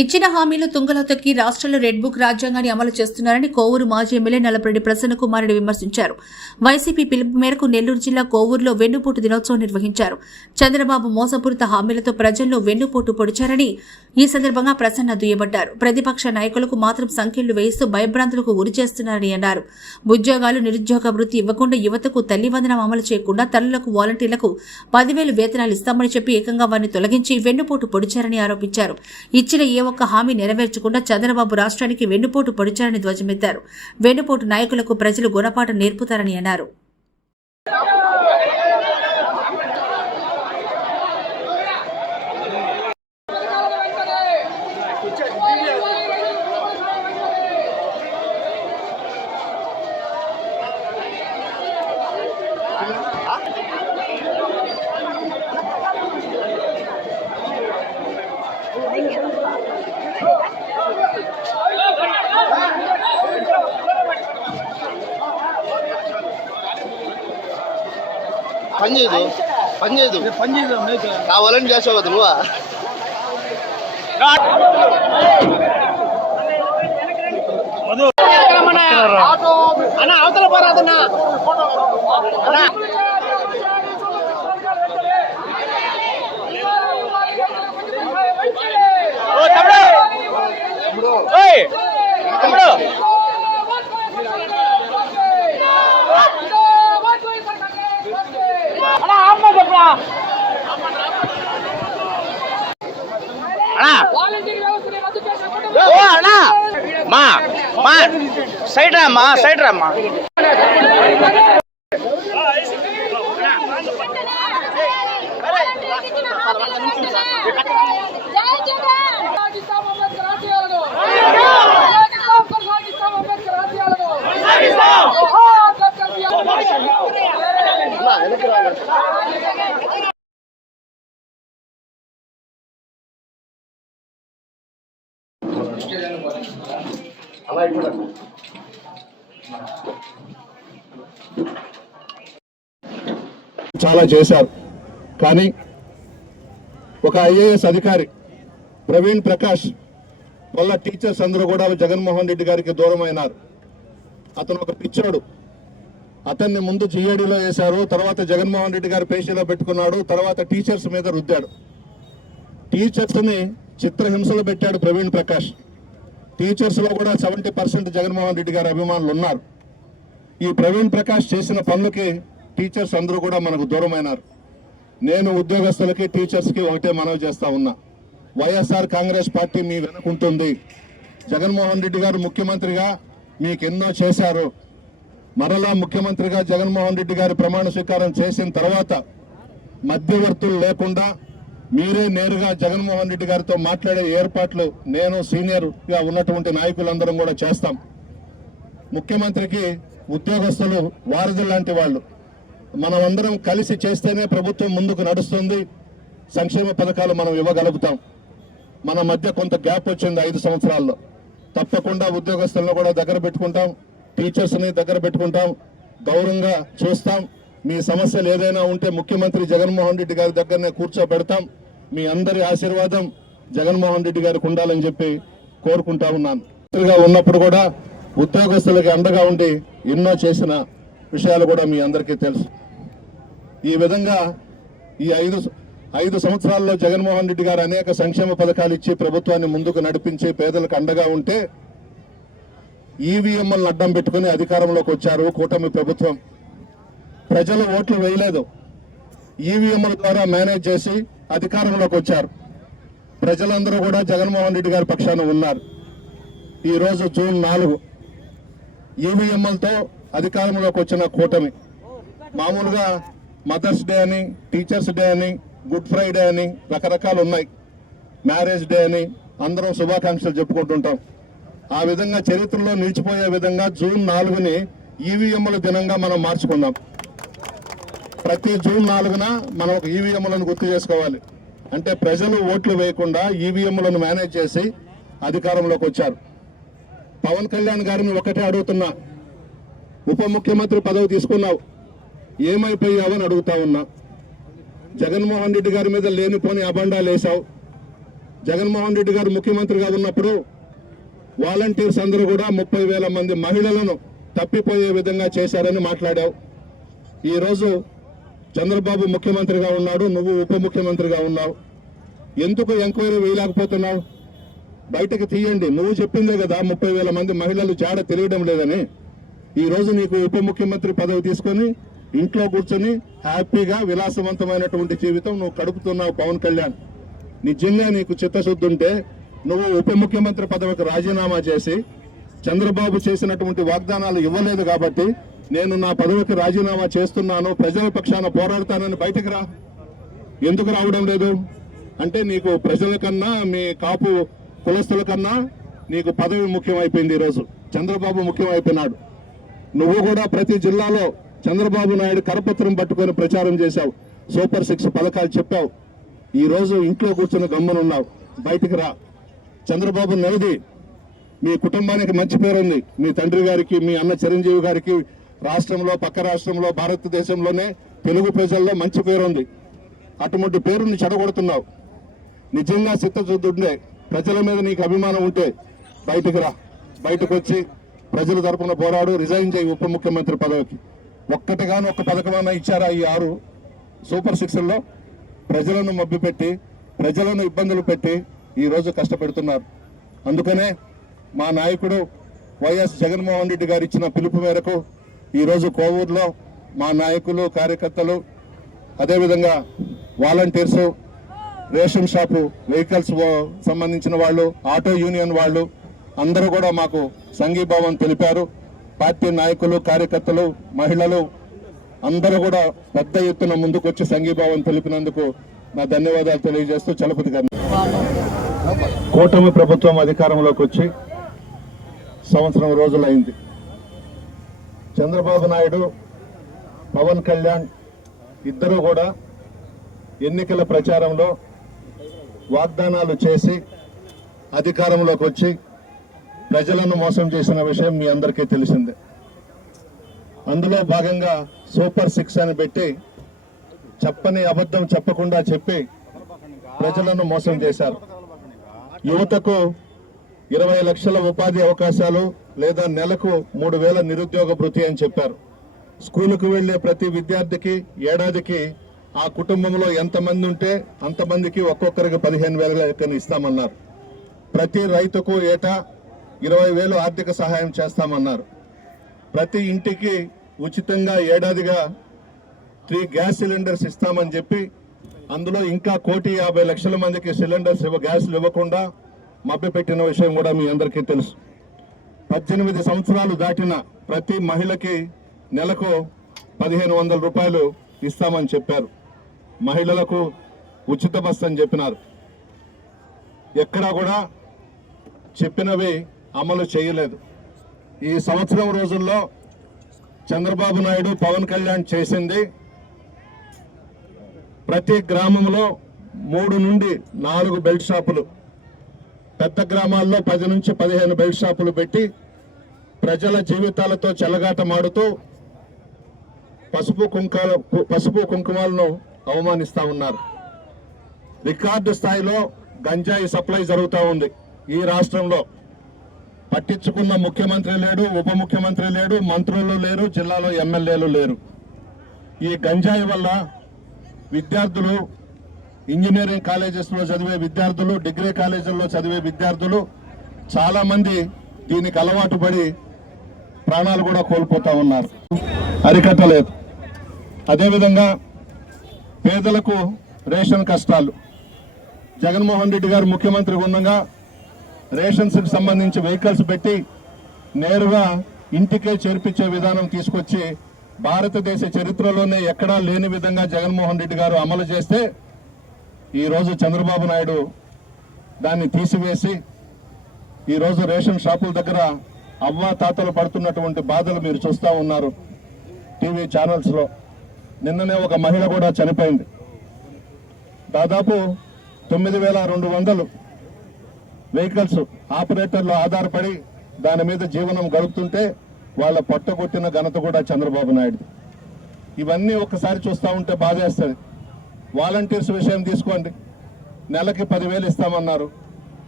ఇచ్చిన హామీలు తుంగలో తొక్కి రాష్ట్రంలో రెడ్ బుక్ రాజ్యాంగాన్ని అమలు చేస్తున్నారని కోవూరు మాజీ ఎమ్మెల్యే నల్లపరెడ్డి ప్రసన్న కుమారుడు విమర్శించారు. వైసీపీ పిలుపు మేరకు నెల్లూరు జిల్లా కోవూరులో వెన్నుపోటు దినోత్సవం నిర్వహించారు. చంద్రబాబు మోసపూరిత హామీలతో ప్రజల్లో వెన్నుపోటు పొడిచారని ఈ సందర్భంగా ప్రసన్న దుయ్యబడ్డారు. ప్రతిపక్ష నాయకులకు మాత్రం సంఖ్యలు వేయిస్తూ భయభ్రాంతులకు ఉరి చేస్తున్నారని అన్నారు. ఉద్యోగాలు నిరుద్యోగ వృత్తి ఇవ్వకుండా యువతకు తల్లివందనం అమలు చేయకుండా తల్లులకు వాలంటీర్లకు పదివేలు వేతనాలు ఇస్తామని చెప్పి ఏకంగా వారిని తొలగించి వెన్నుపోటు పొడిచారని ఆరోపించారు. ఇచ్చిన ఏ ఒక్క హామీ నెరవేర్చకుండా చంద్రబాబు రాష్ట్రానికి వెన్నుపోటు పొడిచారని ధ్వజమెత్తారు. వెన్నుపోటు నాయకులకు ప్రజలు గుణపాఠం నేర్పుతారని అన్నారు పని చేయదు పని చేయదు పని చేద్దాం కావాలని చేసావు నువ్వు? అన్న అవతల పోరాదన్నా. మా మా மா மா சைட்ராமா சைட்ராமா எனக்கு చాలా చేశారు. కానీ ఒక ఐఏఎస్ అధికారి ప్రవీణ్ ప్రకాష్ వల్ల టీచర్స్ అందరూ కూడా జగన్మోహన్ రెడ్డి గారికి దూరం అయినారు అతను ఒక పిచ్చోడు. అతన్ని ముందు జీఏడీలో వేశారు తర్వాత జగన్మోహన్ రెడ్డి గారు పేషీలో పెట్టుకున్నాడు తర్వాత టీచర్స్ మీద రుద్దాడు. టీచర్స్ని చిత్రహింసలు పెట్టాడు ప్రవీణ్ ప్రకాష్. టీచర్స్లో కూడా సెవెంటీ పర్సెంట్ జగన్మోహన్ రెడ్డి గారి అభిమానులు ఉన్నారు. ఈ ప్రవీణ్ ప్రకాష్ చేసిన పనులకి టీచర్స్ అందరూ కూడా మనకు దూరమైనారు. నేను ఉద్యోగస్తులకి టీచర్స్కి ఒకటే మనవి చేస్తా ఉన్నా. వైఎస్ఆర్ కాంగ్రెస్ పార్టీ మీ వెనుకుంటుంది. జగన్మోహన్ రెడ్డి గారు ముఖ్యమంత్రిగా మీకు ఎన్నో చేశారు. మరలా ముఖ్యమంత్రిగా జగన్మోహన్ రెడ్డి గారి ప్రమాణ స్వీకారం చేసిన తర్వాత మధ్యవర్తులు లేకుండా మీరే నేరుగా జగన్మోహన్ రెడ్డి గారితో మాట్లాడే ఏర్పాట్లు నేను సీనియర్గా ఉన్నటువంటి నాయకులందరం కూడా చేస్తాం. ముఖ్యమంత్రికి ఉద్యోగస్తులు వారధులు లాంటి వాళ్ళు. మనమందరం కలిసి చేస్తేనే ప్రభుత్వం ముందుకు నడుస్తుంది. సంక్షేమ పథకాలు మనం ఇవ్వగలుగుతాం. మన మధ్య కొంత గ్యాప్ వచ్చింది ఐదు సంవత్సరాల్లో. తప్పకుండా ఉద్యోగస్తులను కూడా దగ్గర పెట్టుకుంటాం. టీచర్స్ని దగ్గర పెట్టుకుంటాం. గౌరవంగా చూస్తాం. మీ సమస్యలు ఏదైనా ఉంటే ముఖ్యమంత్రి జగన్మోహన్ రెడ్డి గారి దగ్గరనే కూర్చోబెడతాం. మీ అందరి ఆశీర్వాదం జగన్మోహన్ రెడ్డి గారికి ఉండాలని చెప్పి కోరుకుంటా ఉన్నాను. మంత్రిగా ఉన్నప్పుడు కూడా ఉద్యోగస్తులకి అండగా ఉండి ఎన్నో చేసిన విషయాలు కూడా మీ అందరికీ తెలుసు. ఈ విధంగా ఈ ఐదు ఐదు సంవత్సరాల్లో జగన్మోహన్ రెడ్డి గారు అనేక సంక్షేమ పథకాలు ఇచ్చి ప్రభుత్వాన్ని ముందుకు నడిపించి పేదలకు అండగా ఉంటే ఈవీఎంలను అడ్డం పెట్టుకుని అధికారంలోకి వచ్చారు కూటమి ప్రభుత్వం. ప్రజలు ఓట్లు వేయలేదు. ఈవీఎంల ద్వారా మేనేజ్ చేసి అధికారంలోకి వచ్చారు. ప్రజలందరూ కూడా జగన్మోహన్ రెడ్డి గారి పక్షాన ఉన్నారు. ఈరోజు జూన్ నాలుగు ఈవీఎంలతో అధికారంలోకి వచ్చిన కూటమి. మామూలుగా మదర్స్ డే అని టీచర్స్ డే అని గుడ్ ఫ్రైడే అని రకరకాలు ఉన్నాయి. మ్యారేజ్ డే అని అందరం శుభాకాంక్షలు చెప్పుకుంటుంటాం. ఆ విధంగా చరిత్రలో నిలిచిపోయే విధంగా జూన్ నాలుగుని ఈవీఎంల దినంగా మనం మార్చుకుందాం. ప్రతి జూన్ నాలుగున మనం ఒక ఈవీఎంలను గుర్తు చేసుకోవాలి. అంటే ప్రజలు ఓట్లు వేయకుండా ఈవీఎంలను మేనేజ్ చేసి అధికారంలోకి వచ్చారు. పవన్ కళ్యాణ్ గారిని ఒకటే అడుగుతున్నా. ఉప ముఖ్యమంత్రి పదవి తీసుకున్నావు. ఏమైపోయావని అడుగుతా ఉన్నా. జగన్మోహన్ రెడ్డి గారి మీద లేనిపోని అబండాలు వేశావు. జగన్మోహన్ రెడ్డి గారు ముఖ్యమంత్రిగా ఉన్నప్పుడు వాలంటీర్స్ అందరూ కూడా ముప్పై వేల మంది మహిళలను తప్పిపోయే విధంగా చేశారని మాట్లాడావు. ఈరోజు చంద్రబాబు ముఖ్యమంత్రిగా ఉన్నాడు నువ్వు ఉప ముఖ్యమంత్రిగా ఉన్నావు. ఎందుకు ఎంక్వైరీ వేయలేకపోతున్నావు? బయటకు తీయండి నువ్వు చెప్పిందే కదా ముప్పై వేల మంది మహిళలు జాడ తెలియడం లేదని. ఈరోజు నీకు ఉప ముఖ్యమంత్రి పదవి తీసుకొని ఇంట్లో కూర్చొని హ్యాపీగా విలాసవంతమైనటువంటి జీవితం నువ్వు గడుపుతున్నావు పవన్ కళ్యాణ్. నిజంగా నీకు చిత్తశుద్ధి ఉంటే నువ్వు ఉప ముఖ్యమంత్రి పదవికి రాజీనామా చేసి చంద్రబాబు చేసినటువంటి వాగ్దానాలు ఇవ్వలేదు కాబట్టి నేను నా పదవికి రాజీనామా చేస్తున్నాను ప్రజల పక్షాన పోరాడతానని బయటకు రా. ఎందుకు రావడం లేదు? అంటే నీకు ప్రజల కన్నా మీ కాపు కులస్తుల కన్నా నీకు పదవి ముఖ్యమైపోయింది ఈరోజు. చంద్రబాబు ముఖ్యమైపోయినాడు. నువ్వు కూడా ప్రతి జిల్లాలో చంద్రబాబు నాయుడు కరపత్రం పట్టుకొని ప్రచారం చేశావు. సూపర్ సిక్స్ పథకాలు చెప్పావు. ఈరోజు ఇంట్లో కూర్చుని గమ్మనున్నావు. బయటికి రా. చంద్రబాబు నవ్వుది మీ కుటుంబానికి మంచి పేరుంది మీ తండ్రి గారికి మీ అన్న చిరంజీవి గారికి రాష్ట్రంలో పక్క రాష్ట్రంలో భారతదేశంలోనే తెలుగు ప్రజల్లో మంచి పేరు ఉంది. అటువంటి పేరుని చెడగొడుతున్నావు. నిజంగా చిత్తశుద్ధుండే ప్రజల మీద నీకు అభిమానం ఉంటే బయటకు రా. బయటకు వచ్చి ప్రజల తరపున పోరాడు రిజైన్ చేయి ఉప ముఖ్యమంత్రి పదవికి. ఒక్కటిగాను ఒక్క పథకమైనా ఇచ్చారా ఈ ఆరు సూపర్ సిక్స్లో? ప్రజలను మభ్యపెట్టి ప్రజలను ఇబ్బందులు పెట్టి ఈరోజు కష్టపెడుతున్నారు. అందుకనే మా నాయకుడు వైఎస్ జగన్మోహన్ రెడ్డి గారు ఇచ్చిన పిలుపు మేరకు ఈరోజు కోవూరులో మా నాయకులు కార్యకర్తలు అదేవిధంగా వాలంటీర్స్ రేషన్ షాపు వెహికల్స్ సంబంధించిన వాళ్ళు ఆటో యూనియన్ వాళ్ళు అందరూ కూడా మాకు సంఘీభావం తెలిపారు. పార్టీ నాయకులు కార్యకర్తలు మహిళలు అందరూ కూడా పెద్ద ఎత్తున ముందుకొచ్చి సంఘీభావం తెలిపినందుకు నా ధన్యవాదాలు తెలియజేస్తూ చలపతి గారిని. కూటమి ప్రభుత్వం అధికారంలోకి వచ్చి సంవత్సరం రోజులైంది. చంద్రబాబు నాయుడు పవన్ కళ్యాణ్ ఇద్దరూ కూడా ఎన్నికల ప్రచారంలో వాగ్దానాలు చేసి అధికారంలోకి వచ్చి ప్రజలను మోసం చేసిన విషయం మీ అందరికీ తెలిసిందే. అందులో భాగంగా సూపర్ సిక్స్ అని పెట్టి చెప్పని అబద్ధం చెప్పకుండా చెప్పి ప్రజలను మోసం చేశారు. యువతకు ఇరవై లక్షల ఉపాధి అవకాశాలు లేదా నెలకు మూడు వేల నిరుద్యోగ భృతి అని చెప్పారు. స్కూలుకు వెళ్ళే ప్రతి విద్యార్థికి ఏడాదికి ఆ కుటుంబంలో ఎంతమంది ఉంటే అంతమందికి ఒక్కొక్కరికి పదిహేను వేల ఇస్తామన్నారు. ప్రతి రైతుకు ఏటా ఇరవై వేలు ఆర్థిక సహాయం చేస్తామన్నారు. ప్రతి ఇంటికి ఉచితంగా ఏడాదిగా త్రీ గ్యాస్ సిలిండర్స్ ఇస్తామని చెప్పి అందులో ఇంకా కోటి యాభై లక్షల మందికి సిలిండర్స్ ఇవ్వ గ్యాస్లు ఇవ్వకుండా మభ్యపెట్టిన విషయం కూడా మీ అందరికీ తెలుసు. పద్దెనిమిది సంవత్సరాలు దాటిన ప్రతి మహిళకి నెలకు పదిహేను వందల రూపాయలు ఇస్తామని చెప్పారు. మహిళలకు ఉచిత బస్ అని చెప్పినారు. ఎక్కడా కూడా చెప్పినవి అమలు చేయలేదు. ఈ సంవత్సరం రోజుల్లో చంద్రబాబు నాయుడు పవన్ కళ్యాణ్ చేసింది ప్రతి గ్రామంలో మూడు నుండి నాలుగు బెల్ట్ షాపులు. పెద్ద గ్రామాల్లో పది నుంచి పదిహేను బెల్ట్ షాపులు పెట్టి ప్రజల జీవితాలతో చెలగాటమాడుతూ పసుపు కుంకాల పసుపు కుంకుమాలను అవమానిస్తూ ఉన్నారు. రికార్డు స్థాయిలో గంజాయి సప్లై జరుగుతూ ఉంది ఈ రాష్ట్రంలో. పట్టించుకున్న ముఖ్యమంత్రి లేడు ఉప ముఖ్యమంత్రి లేడు మంత్రులు లేరు జిల్లాలో ఎమ్మెల్యేలు లేరు. ఈ గంజాయి వల్ల విద్యార్థులు ఇంజనీరింగ్ కాలేజెస్లో చదివే విద్యార్థులు డిగ్రీ కాలేజీల్లో చదివే విద్యార్థులు చాలామంది దీనికి అలవాటు పడి ప్రాణాలు కూడా కోల్పోతా ఉన్నారు. అరికట్టలేదు. అదేవిధంగా పేదలకు రేషన్ కష్టాలు. జగన్మోహన్ రెడ్డి గారు ముఖ్యమంత్రి ఉండగా రేషన్స్ సంబంధించి వెహికల్స్ పెట్టి నేరుగా ఇంటికే చేర్పించే విధానం తీసుకొచ్చి భారతదేశ చరిత్రలోనే ఎక్కడా లేని విధంగా జగన్మోహన్ రెడ్డి గారు అమలు చేస్తే ఈరోజు చంద్రబాబు నాయుడు దాన్ని తీసివేసి ఈరోజు రేషన్ షాపుల దగ్గర అవ్వా తాతలు పడుతున్నటువంటి బాధలు మీరు చూస్తూ ఉన్నారు టీవీ ఛానల్స్లో. నిన్ననే ఒక మహిళ కూడా చనిపోయింది. దాదాపు తొమ్మిది వేల రెండు వందలు వెహికల్స్ ఆపరేటర్లు ఆధారపడి దాని మీద జీవనం గడుపుతుంటే వాళ్ళ పట్టగొట్టిన ఘనత కూడా చంద్రబాబు నాయుడు ఇవన్నీ ఒకసారి చూస్తూ ఉంటే బాధేస్తుంది. వాలంటీర్స్ విషయం తీసుకోండి. నెలకి పదివేలు ఇస్తామన్నారు.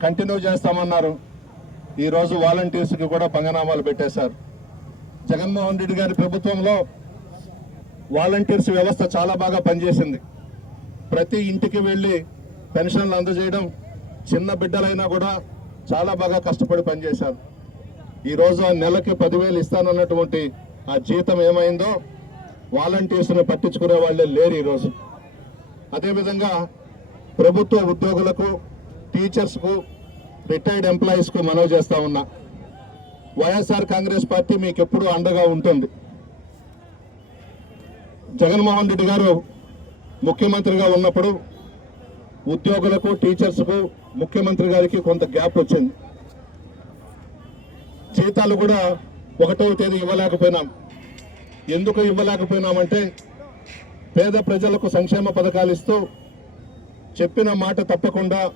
కంటిన్యూ చేస్తామన్నారు. ఈరోజు వాలంటీర్స్కి కూడా పంగనామాలు పెట్టేశారు. జగన్మోహన్ రెడ్డి గారి ప్రభుత్వంలో వాలంటీర్స్ వ్యవస్థ చాలా బాగా పనిచేసింది. ప్రతి ఇంటికి వెళ్ళి పెన్షన్లు అందజేయడం చిన్న బిడ్డలైనా కూడా చాలా బాగా కష్టపడి పనిచేశారు ఈరోజు ఆ నెలకి పదివేలు ఇస్తానన్నటువంటి ఆ జీతం ఏమైందో వాలంటీర్స్ని పట్టించుకునే వాళ్ళే లేరు ఈరోజు అదేవిధంగా ప్రభుత్వ ఉద్యోగులకు టీచర్స్కు రిటైర్డ్ ఎంప్లాయీస్కు మనవి చేస్తూ ఉన్నా. వైఎస్ఆర్ కాంగ్రెస్ పార్టీ మీకు ఎప్పుడూ అండగా ఉంటుంది. జగన్మోహన్ రెడ్డి గారు ముఖ్యమంత్రిగా ఉన్నప్పుడు ఉద్యోగులకు టీచర్స్కు ముఖ్యమంత్రి గారికి కొంత గ్యాప్ వచ్చింది. జీతాలు కూడా ఒకటో తేదీ ఇవ్వలేకపోయినాం. ఎందుకు ఇవ్వలేకపోయినామంటే పేద ప్రజలకు సంక్షేమ పథకాలు ఇస్తూ చెప్పిన మాట తప్పకుండా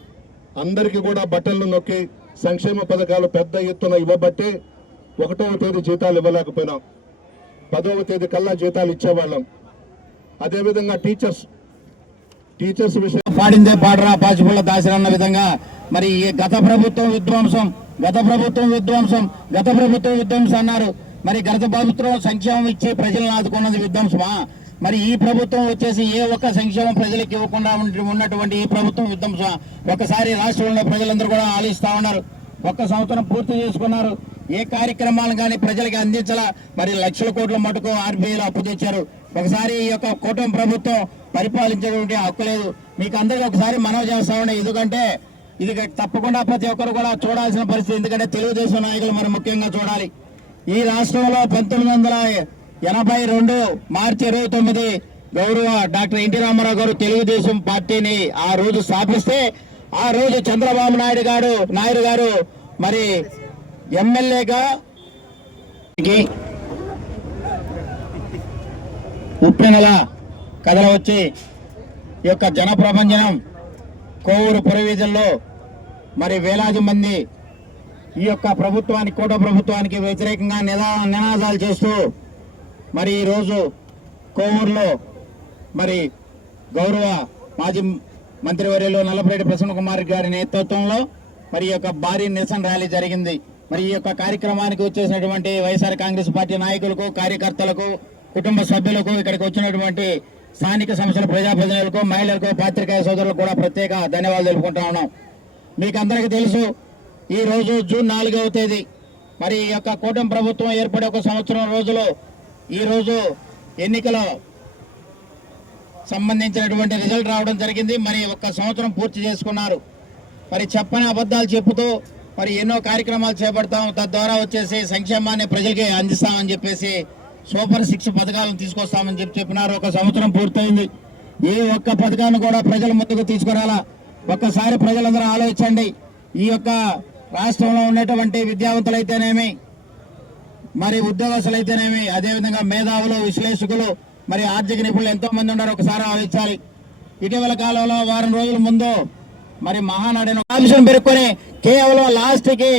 అందరికీ కూడా బట్టలు నొక్కి సంక్షేమ పథకాలు పెద్ద ఎత్తున ఇవ్వబట్టే ఒకటవ తేదీ జీతాలు ఇవ్వలేకపోయినాం. పదవ తేదీ కల్లా జీతాలు ఇచ్చేవాళ్ళం. అదేవిధంగా టీచర్స్ టీచర్స్ విషయం పాడిందే పాడరా పాచిపుల్ల దాసిరన్న విధంగా మరి గత ప్రభుత్వం విధ్వంసం గత ప్రభుత్వం విధ్వంసం గత ప్రభుత్వం విధ్వంసం అన్నారు. మరి గత ప్రభుత్వం సంక్షేమం ఇచ్చి ప్రజలను ఆదుకున్నది విధ్వంసమా? మరి ఈ ప్రభుత్వం వచ్చేసి ఏ ఒక్క సంక్షేమం ప్రజలకు ఇవ్వకుండా ఉన్నటువంటి ఈ ప్రభుత్వం విధ్వంసమా? ఒకసారి రాష్ట్రంలో ప్రజలందరూ కూడా ఆలోచిస్తా ఉన్నారు. ఒక్క సంవత్సరం పూర్తి చేసుకున్నారు. ఏ కార్యక్రమాలు కానీ ప్రజలకు అందించాలా? మరి లక్షల కోట్ల మటుకు ఆర్బీఐలో అప్పు తెచ్చారు. ఒకసారి ఈ యొక్క కూటమి ప్రభుత్వం పరిపాలించేటువంటి హక్కు లేదు. మీకు అందరికీ ఒకసారి మనవి చేస్తామండి ఎందుకంటే ఇది తప్పకుండా ప్రతి ఒక్కరు కూడా చూడాల్సిన పరిస్థితి. ఎందుకంటే తెలుగుదేశం నాయకులు మనం ముఖ్యంగా చూడాలి. ఈ రాష్ట్రంలో పంతొమ్మిది వందల ఎనభై రెండు మార్చి ఇరవై తొమ్మిది గౌరవ డాక్టర్ ఎన్టీ రామారావు గారు తెలుగుదేశం పార్టీని ఆ రోజు స్థాపిస్తే ఆ రోజు చంద్రబాబు నాయుడు గారు నాయుడు గారు మరి ఎమ్మెల్యేగా ఉప్పెనల కథలు వచ్చి ఈ యొక్క జనప్రపంచనం కోవూరు పురవీధుల్లో మరి వేలాది మంది ఈ యొక్క ప్రభుత్వానికి కోట ప్రభుత్వానికి వ్యతిరేకంగా నిదా నినాదాలు చేస్తూ మరి ఈరోజు కోవూరులో మరి గౌరవ మాజీ మంత్రివర్యులు నల్లపరెడ్డి ప్రసన్న కుమార్ గారి నేతృత్వంలో మరి ఈ యొక్క భారీ నిరసన ర్యాలీ జరిగింది. మరి ఈ యొక్క కార్యక్రమానికి వచ్చేసినటువంటి వైఎస్ఆర్ కాంగ్రెస్ పార్టీ నాయకులకు కార్యకర్తలకు కుటుంబ సభ్యులకు ఇక్కడికి వచ్చినటువంటి స్థానిక సంస్థల ప్రజాప్రతినిధులకు మహిళలకు పాత్రికేయ సోదరులకు కూడా ప్రత్యేక ధన్యవాదాలు తెలుపుకుంటా ఉన్నాం. మీకు అందరికీ తెలుసు ఈ రోజు జూన్ నాలుగవ తేదీ. మరి ఈ యొక్క కూటమి ప్రభుత్వం ఏర్పడే ఒక సంవత్సరం రోజులు ఈరోజు ఎన్నికల సంబంధించినటువంటి రిజల్ట్ రావడం జరిగింది. మరి ఒక సంవత్సరం పూర్తి చేసుకున్నారు. మరి చెప్పని అబద్ధాలు చెప్పుతూ మరి ఎన్నో కార్యక్రమాలు చేపడతాం. తద్వారా వచ్చేసి సంక్షేమాన్ని ప్రజలకి అందిస్తామని చెప్పేసి సూపర్ సిక్స్ పథకాలను తీసుకొస్తామని చెప్పి చెప్పినారు. ఒక సంవత్సరం పూర్తయింది. ఏ ఒక్క పథకాన్ని కూడా ప్రజల ముందుకు తీసుకురాలా? ఒక్కసారి ప్రజలందరూ ఆలోచించండి. ఈ యొక్క రాష్ట్రంలో ఉన్నటువంటి విద్యావంతులైతేనేమి మరి ఉద్యోగస్తులు అయితేనేమి అదేవిధంగా మేధావులు విశ్లేషకులు మరి ఆర్థిక నిపుణులు ఎంతో మంది ఉన్నారు ఒకసారి ఆలోచించాలి. ఇటీవల కాలంలో వారం రోజుల ముందు మరి మహానాడైన ఆఫీసును పెరుక్కొని కేవలం లాస్ట్కి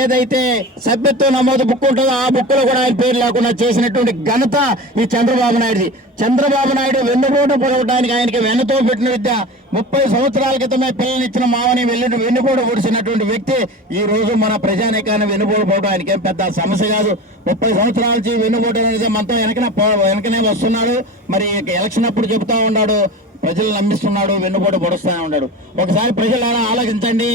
ఏదైతే సభ్యత్వ నమోదు బుక్ ఉంటుందో ఆ బుక్లో కూడా ఆయన పేరు లేకుండా చేసినటువంటి ఘనత ఈ చంద్రబాబు నాయుడు చంద్రబాబు నాయుడు వెన్నుపోటు పొడవడానికి ఆయనకి వెన్నుతో పెట్టిన విద్య ముప్పై సంవత్సరాల క్రితమే పిల్లనిచ్చిన మామని వెళ్ళి వెన్నుపోటు పొడిచినటువంటి వ్యక్తి ఈ రోజు మన ప్రజానికాన్ని వెన్నుపోటు పోవడం ఆయనకి ఏం పెద్ద సమస్య కాదు. ముప్పై సంవత్సరాల నుంచి వెన్నుపోటు అనేది మనతో వెనకనే వెనకనే వస్తున్నాడు. మరి ఎలక్షన్ అప్పుడు చెబుతా ఉన్నాడు. ప్రజలు నమ్మిస్తున్నాడు వెన్నుపోటు పొడుస్తూనే ఉన్నాడు. ఒకసారి ప్రజలారా ఆలోచించండి.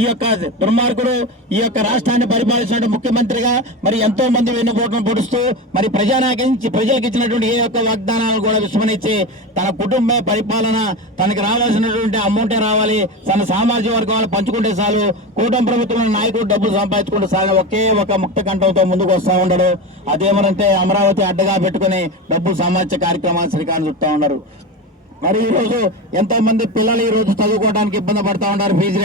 ఈ యొక్క దుర్మార్గుడు ఈ యొక్క రాష్ట్రాన్ని పరిపాలించిన ముఖ్యమంత్రిగా మరి ఎంతో మంది వెన్నుపోటును పొడుస్తూ మరి ప్రజానాకించి ప్రజలకు ఇచ్చినటువంటి ఏ యొక్క వాగ్దానాలను కూడా విస్మరించి తన కుటుంబ పరిపాలన తనకి రావాల్సినటువంటి అమౌంటే రావాలి తన సామాజిక వర్గాలు పంచుకుంటే చాలు కూటమి ప్రభుత్వం నాయకుడు డబ్బులు సంపాదించుకుంటే చాలు ఒకే ఒక ముక్త కంఠంతో ముందుకు వస్తూ ఉండడు. అదేమనంటే అమరావతి అడ్డగా పెట్టుకుని డబ్బులు సామాజిక కార్యక్రమాలు శ్రీకారం చుట్టూ ఉన్నారు. మరి ఈరోజు ఎంతో మంది పిల్లలు ఈరోజు చదువుకోవడానికి ఇబ్బంది పడతా ఉన్నారు ఫీజు